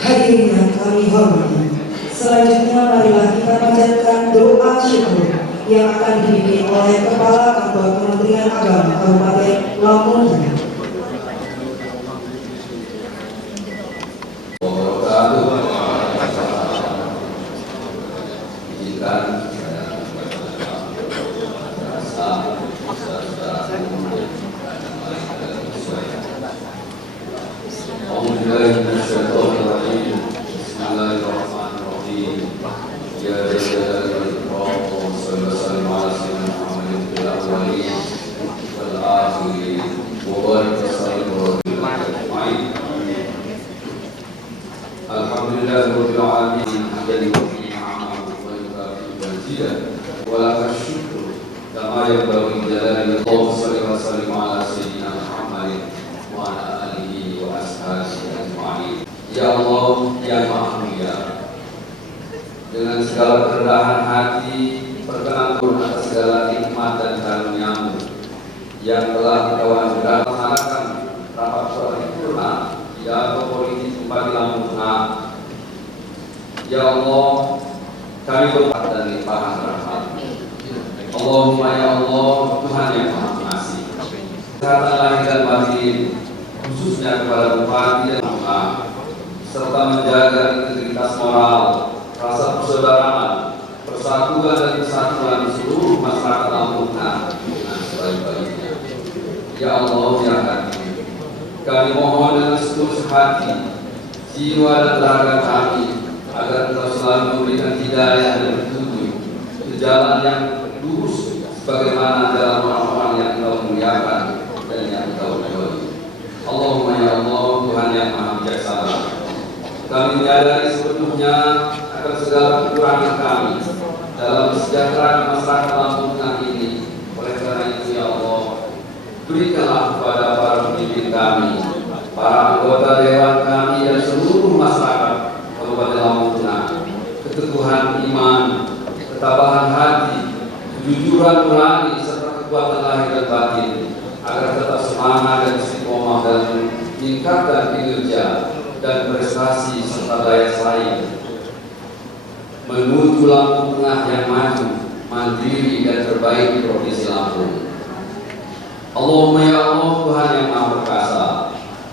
Hadirin yang kami hormati, selanjutnya marilah kita panjatkan doa syukur yang akan dipimpin oleh Kepala Kantor Kementerian Agama Kabupaten Lampung Tengah. وبارك لله رب العالمين حمدا يوفي نعمه ويكافئ مزيدا ولك الشكر كما ينبغي جلال الله. صلى وسلم على سيدنا محمد وعلى اله واصحابه اجمعين. Ya Allah yang Maha Mulia, dengan segala kerendahan hati perkenan atas segala nikmat dan karunia-Mu yang telah Engkau anugerahkan melaksanakan rapat paripurna pidato politik Bupati Lampung Tengah. Ya Allah, kami berdoa dan limpahan rahmat. Allahumma ya Allah, Tuhan yang Maha Pengasih, kesehatan lahir dan batin khususnya kepada Bupati dan Lampung, serta menjaga integritas moral, rasa persaudaraan, persatuan dan kesatuan di seluruh masyarakat Lampung Tengah dengan sebaik-baiknya. Ya Allah ya Hakim, kami mohon dengan setulus hati, jiwa dan raga kami, agar Engkau selalu memberikan hidayah dan petunjuk ke jalan yang lurus, sebagaimana jalan orang-orang yang Engkau muliakan dan yang Engkau ridhoi. Allahumma ya Allah, Tuhan yang Maha Bijaksana, kami menyadari sepenuhnya akan segala kekurangan kami dalam kesejahteraan masyarakat Lampung Tengah ini. Oleh karena itu ya Allah, berikanlah kepada para pemimpin kami, para anggota dewan kami dan seluruh masyarakat Kabupaten Lampung Tengah keteguhan iman, ketabahan hati, kejujuran nurani serta kekuatan lahir dan batin, agar tetap semangat dan istiqomah dalam meningkatkan kinerja dan prestasi serta daya saing menuju Lampung Tengah yang maju, mandiri dan terbaik di Provinsi Lampung. Allahumma ya Allah, Tuhan yang Maha Perkasa,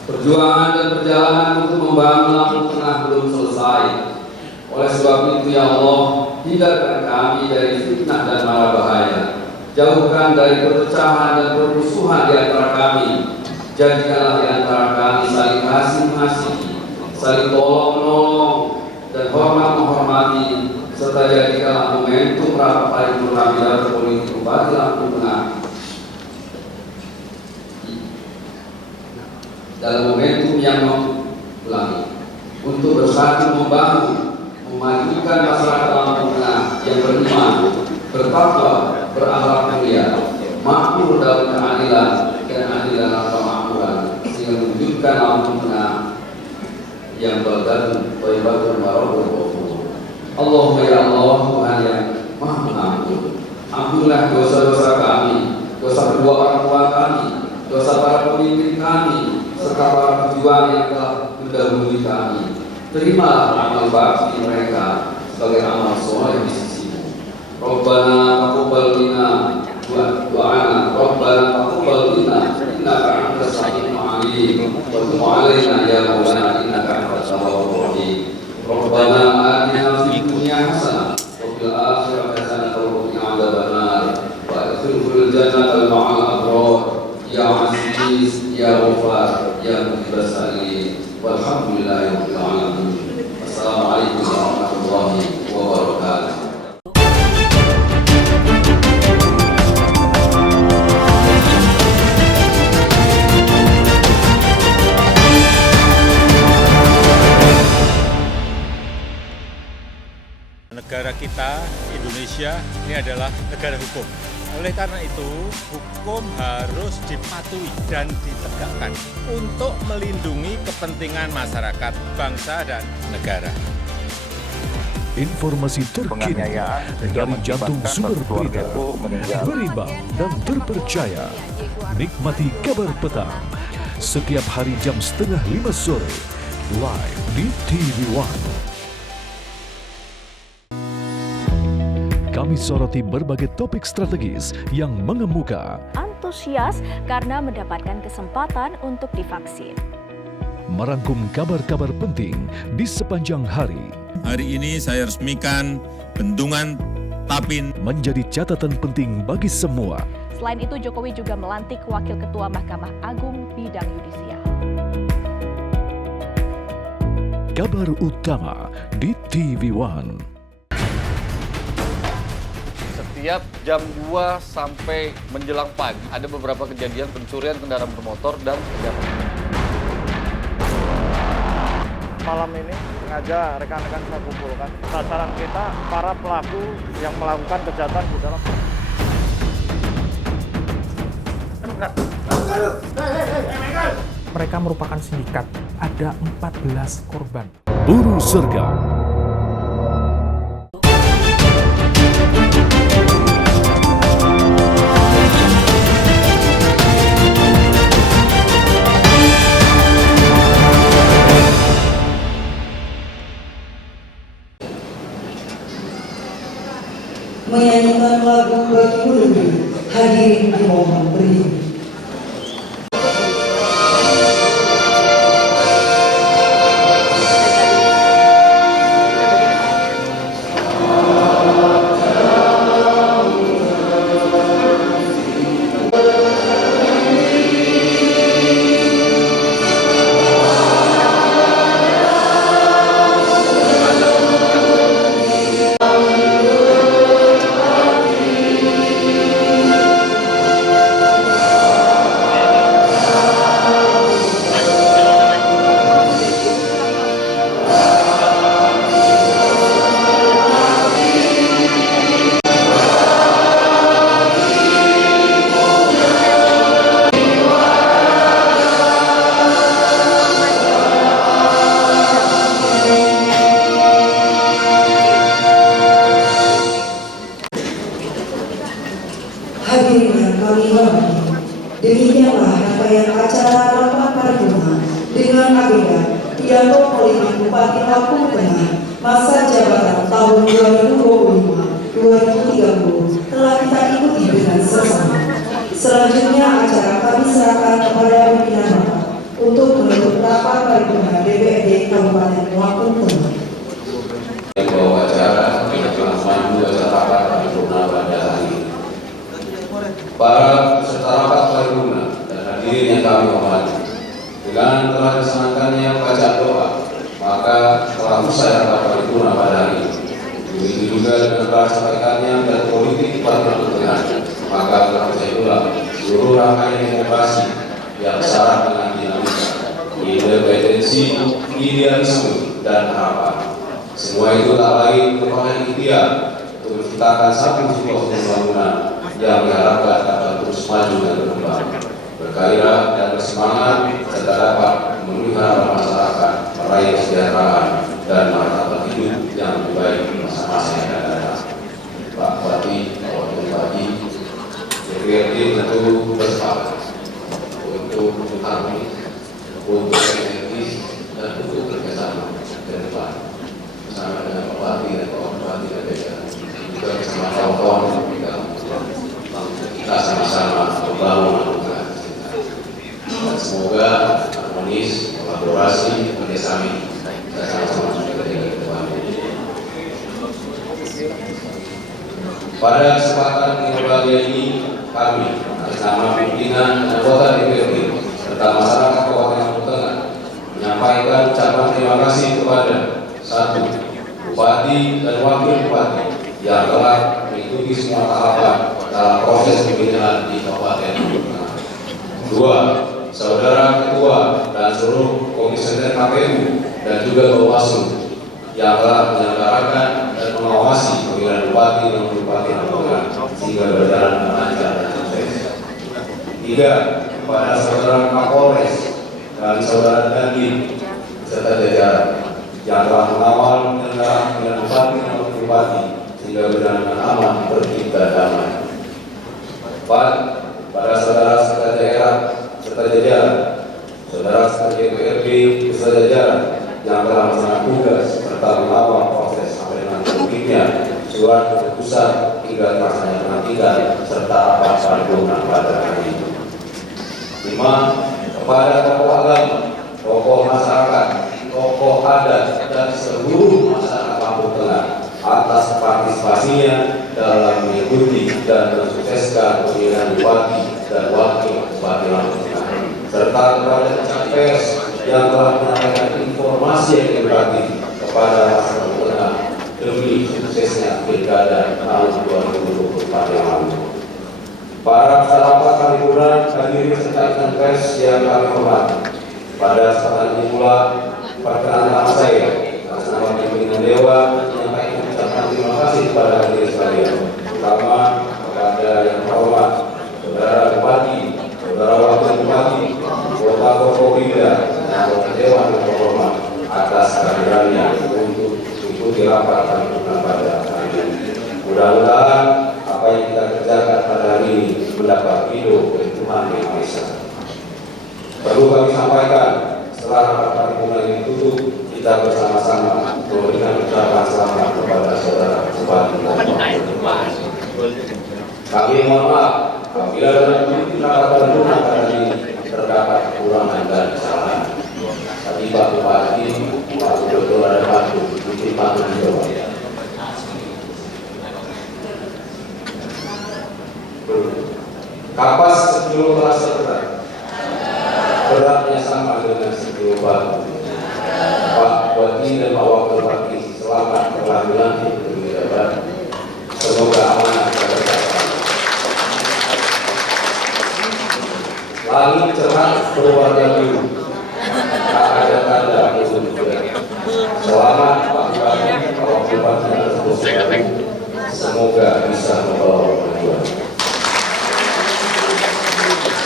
perjuangan dan perjalanan untuk membangun Lampung Tengah belum selesai. Oleh sebab itu ya Allah, hindarkan kami dari fitnah dan mara bahaya, jauhkan dari perpecahan dan permusuhan di antara kami. Jadikanlah di antara kami saling kasih mengasihi, saling tolong menolong dan hormat menghormati, serta jadikanlah momentum rapat paripurna pidato politik Bupati Lampung Tengah dalam momentum yang mengulangi untuk bersatu membangun, memajukan masyarakat Lampung Tengah yang beriman, bertakwa, berakhlak mulia, makmur dalam keadilan dan adilan atau makmuran, sehingga mewujudkan Lampung Tengah yang baldatun thayyibatun wa rabbul ghafur. Allahumma ya Allah, Tuhan yang Maha Pengampun, ampunilah dosa-dosa kami, dosa kedua orang tua kami, dosa para pemimpin kami, serta para pejuang yang telah mendahului kami. Terimalah amal bakti mereka sebagai amal soleh di sisi-Mu. Rabbana taqabbal minna du'ana, Rabbana taqabbal minna innaka antas samiul alim, wa tub 'alaina ya maulana innaka antat tawwabur rahim. Rabbana atina fid dunya hasanah wa fil akhirati hasanah wa qina adzabannar wa adkhilna jannata ma'al abrar ya aziz ya ghafar ya mujiibas sa'ilin. Walhamdulillahirabbil alamin. Assalamualaikum warahmatullahi wabarakatuh. Negara kita, Indonesia, ini adalah negara hukum. Oleh karena itu, hukum harus dipatuhi dan ditegakkan untuk melindungi kepentingan masyarakat, bangsa, dan negara. Informasi terkini dari jantung sumber berita, berimbang dan terpercaya. Nikmati kabar petang setiap hari jam 4:30 sore, live di TV One. Kami soroti berbagai topik strategis yang mengemuka. Antusias karena mendapatkan kesempatan untuk divaksin. Merangkum kabar-kabar penting di sepanjang hari. Hari ini saya resmikan bendungan Tapin menjadi catatan penting bagi semua. Selain itu, Jokowi juga melantik Wakil Ketua Mahkamah Agung bidang yudisial. Kabar utama di TV One. Setiap jam 2 sampai menjelang pagi ada beberapa kejadian pencurian kendaraan bermotor dan kejahatan. Malam ini sengaja rekan-rekan saya kumpulkan. Sasaran kita para pelaku yang melakukan kejahatan di dalam. Mereka merupakan sindikat. Ada 14 korban. Buru Surga. Menyanyikan lagu Bagimu Lebih, hadirin dimohon berdiri. Hadirin yang kami hormati, demikianlah rangkaian acara rapat paripurna dengan agenda pidato politik Bupati Lampung Tengah masa jabatan tahun 2025-2030 telah kita ikuti dengan seksama. Selanjutnya acara kami serahkan kepada pimpinan rapat untuk menutup rapat paripurna DPRD Kabupaten Lampung Tengah. Bahwa acara pelaksanaan acara rapat paripurna pada hari ini. Para peserta rapat paripurna dan hadirin yang kami hormati, dengan telah dilaksanakannya bacaan doa, maka telah usai rapat paripurna pada hari ini. Begitu juga dengan telah disampaikannya dan politik Bupati Lampung Tengah, maka telah usai pula seluruh rangkaian demokrasi yang syarat dengan dinamika, independensi, idealisme, dan harapan. Semua itu tak lain merupakan ikhtiar untuk menciptakan satu situasi pembangunan yang diharapkan dapat terus maju dan berkembang, bergairah dan bersemangat, serta dapat memenuhi harapan masyarakat, meraih kesejahteraan dan martabat hidup yang lebih baik di masa-masa yang akan datang. Pak Bupati, Pak Bupati, DPRD tentu bersepakat untuk harmonis, untuk sinergis, dan untuk kerjasama ke depan bersama dengan Pak Bupati dan Pak Bupati dan DPRD, juga bersama kawan-kawan kita sama-sama membangun dan semoga harmonis, kolaborasi, kerjasama kita sama-sama juga ke depan. Pada kesempatan yang berbahagia ini, kami atas nama pimpinan anggota DPRD serta masyarakat Kabupaten Lampung Tengah menyampaikan ucapan terima kasih kepada 1. Bupati dan Wakil Bupati yang telah mengikuti semua tahapan dalam proses pembinaan di Kabupaten Lampung Tengah. 2. Saudara Ketua dan seluruh Komisioner KPU dan juga Bawaslu yang telah menyelenggarakan dan mengawasi pemilihan Bupati dan Bupati Lampung Tengah sehingga berjalan dengan lancar dan sukses. 3. Kepada Saudara Kapolres dan Saudara Dandim serta jajaran yang telah mengawal penyelenggaraan pemilihan Bupati dan Bupati sehingga berjalan dengan aman, tertib dan damai. 4. Pada saudara sekretariat daerah serta jajaran, saudara sekretariat DPRD serta jajaran yang telah melaksanakan tugas serta mengawal proses sampai dengan terbitnya surat keputusan hingga terlaksana pelantikan serta rapat paripurna pada hari ini. 5. Kepada tokoh agama, tokoh masyarakat, tokoh adat dan seluruh masyarakat Lampung Tengah atas partisipasinya dalam mengikuti dan mensukseskan pemilihan Bupati dan Wakil Bupati Lampung Tengah, serta kepada pers yang telah menyampaikan informasi yang edukatif kepada masyarakat Lampung Tengah demi suksesnya pilkada tahun 2024 yang lalu. Para peserta rapat paripurna hadirin serta rekan pers yang kami hormati, pada kesempatan ini pula perkenalan nama saya atas atas kehadirannya untuk mengikuti rapat paripurna pada hari ini. Mudah-mudahan apa yang kita kerjakan pada hari ini mendapat ridho dari Tuhan Yang Maha Esa. Perlu kami sampaikan, setelah rapat paripurna ini tutup, kita bersama-sama memberikan ucapan selamat kepada saudara Bupati. Kami mohon maaf apabila dalam rapat paripurna pada hari ini terdapat kekurangan dan kesalahan. Tadi Pak Bupati, Pak Gubernur ada bantu, mungkin Pak menjawab. Kapas 10 terasa berat. Beratnya sama dengan 10 batu. Pak Bupati dan Pak Wakil Bupati selamat telah dilantik untuk menjabat. Semoga amanah tercapai. Langit cerah berwarna biru. Tak ada tanda musuh juga. Selamat Pak Bupati, Pak Wakil Bupati dan semoga bisa membawa kemajuan.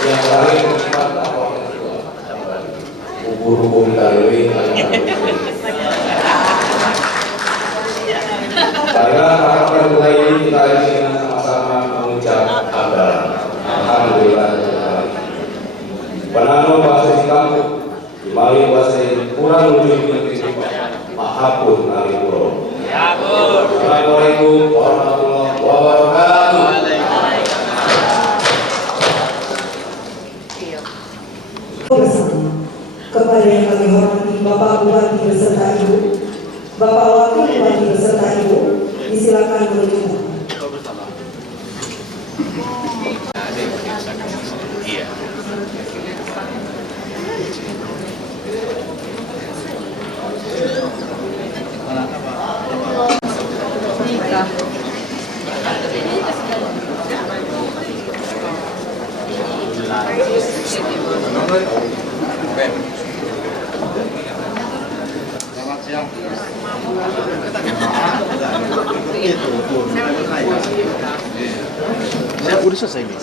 Yang terakhir Pak Wakil Bupati, ubur-ubur dari Baiklah, harapan mulai ini kita isi dengan sama-sama mengucap alhamdulillah. Penanam bahasa Singapura Mari bahasa kurang lebih negeri Mahapun Alipuro. Assalamualaikum warahmatullahi wabarakatuh. Bersama kepada yang kami hormati Bapak Bupati beserta Ibu, Bapak Wakil Bupati beserta Ibu, disilakan menuju. Selamat siang. Saya udah selesai nih.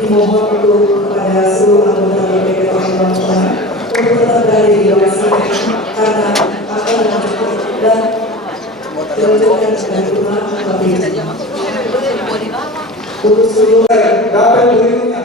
Dimohon untuk kepada seluruh anggota DPD Kabupaten untuk tetap berada di lokasi karena akan menjemput dan dilanjutkan dengan rumah untuk seluruh dapat berikutnya